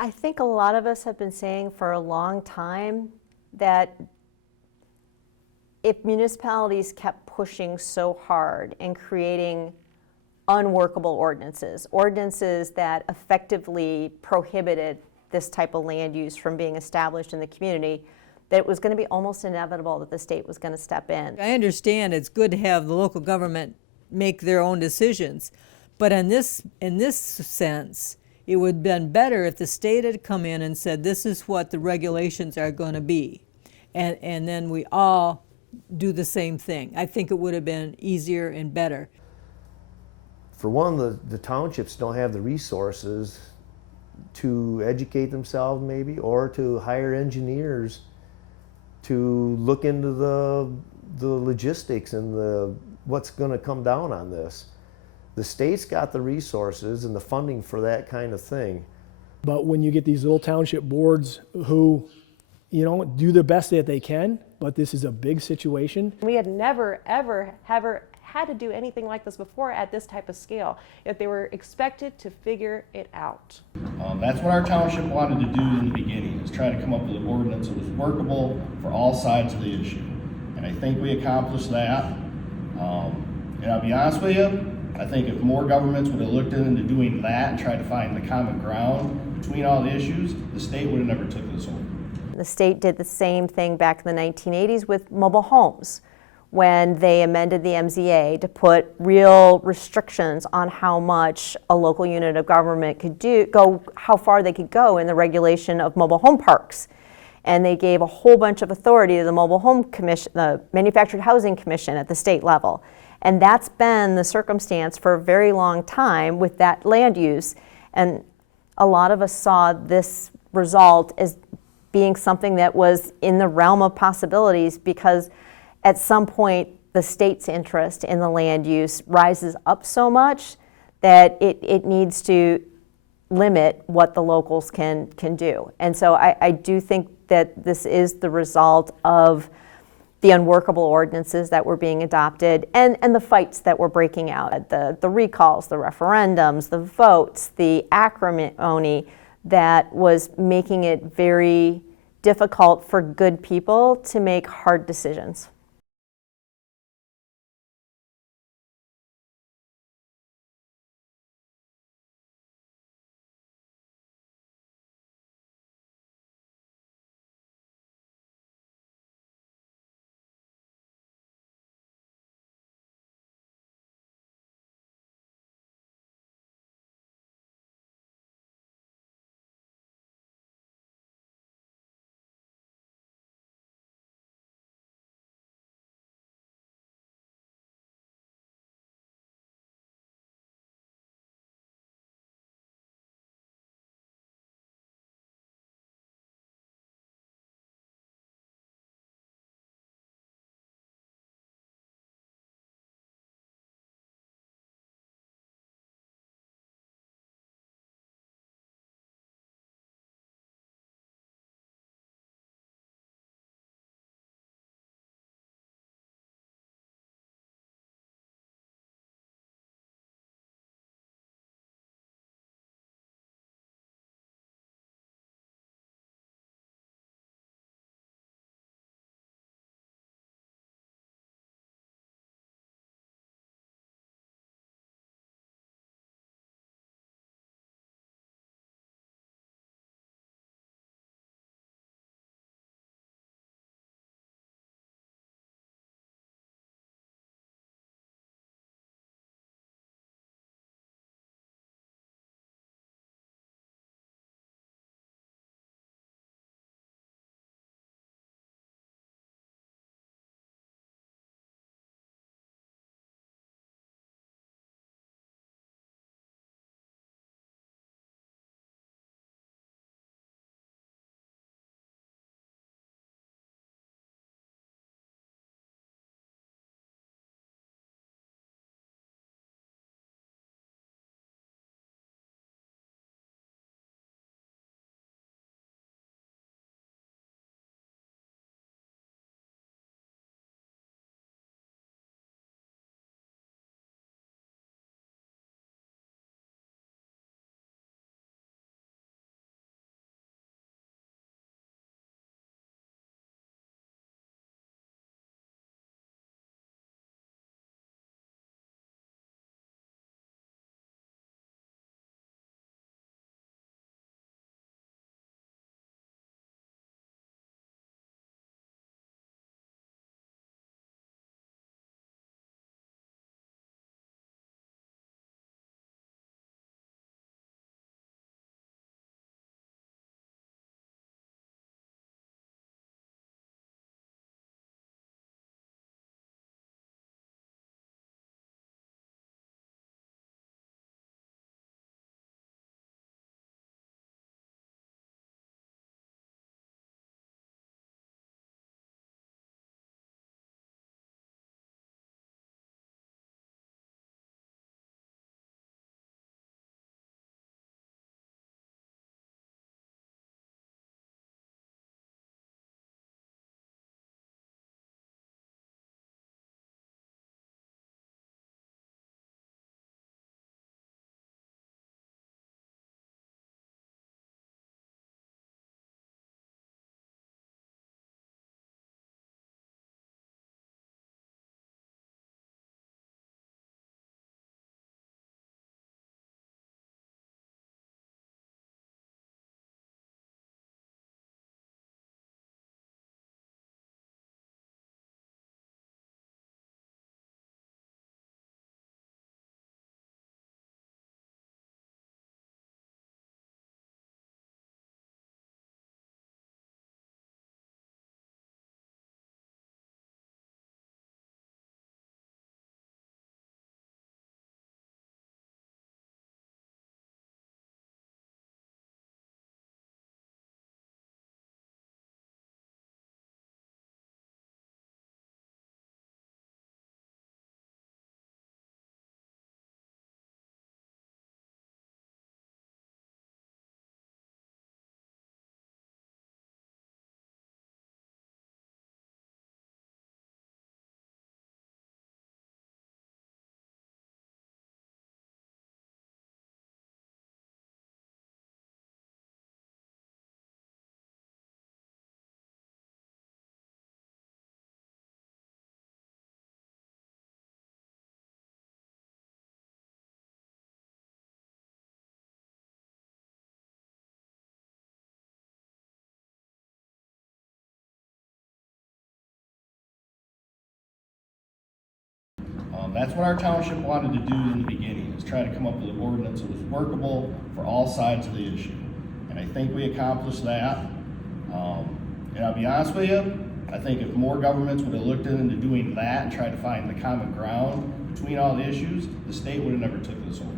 I think a lot of us have been saying for a long time that if municipalities kept pushing so hard and creating unworkable ordinances that effectively prohibited this type of land use from being established in the community, that it was going to be almost inevitable that the state was going to step in. I understand it's good to have the local government make their own decisions, but in this sense, it would have been better if the state had come in and said, this is what the regulations are going to be, and then we all do the same thing. I think it would have been easier and better. For one, the townships don't have the resources to educate themselves maybe, or to hire engineers to look into the logistics and what's going to come down on this. The state's got the resources and the funding for that kind of thing. But when you get these little township boards who, do the best that they can, but this is a big situation. We had never, ever had to do anything like this before at this type of scale, if they were expected to figure it out. That's what our township wanted to do in the beginning, is try to come up with an ordinance that was workable for all sides of the issue. And I think we accomplished that. And I'll be honest with you, I think if more governments would have looked into doing that and tried to find the common ground between all the issues, the state would have never took this over. The state did the same thing back in the 1980s with mobile homes, when they amended the MZA to put real restrictions on how much a local unit of government could how far they could go in the regulation of mobile home parks. And they gave a whole bunch of authority to the Mobile Home Commission, the Manufactured Housing Commission at the state level. And that's been the circumstance for a very long time with that land use. And a lot of us saw this result as being something that was in the realm of possibilities, because at some point the state's interest in the land use rises up so much that it needs to limit what the locals can do. And so I do think that this is the result of the unworkable ordinances that were being adopted and the fights that were breaking out, the recalls, the referendums, the votes, the acrimony that was making it very difficult for good people to make hard decisions. That's what our township wanted to do in the beginning, is try to come up with an ordinance that was workable for all sides of the issue. And I think we accomplished that. And I'll be honest with you, I think if more governments would have looked into doing that and tried to find the common ground between all the issues, the state would have never took this over.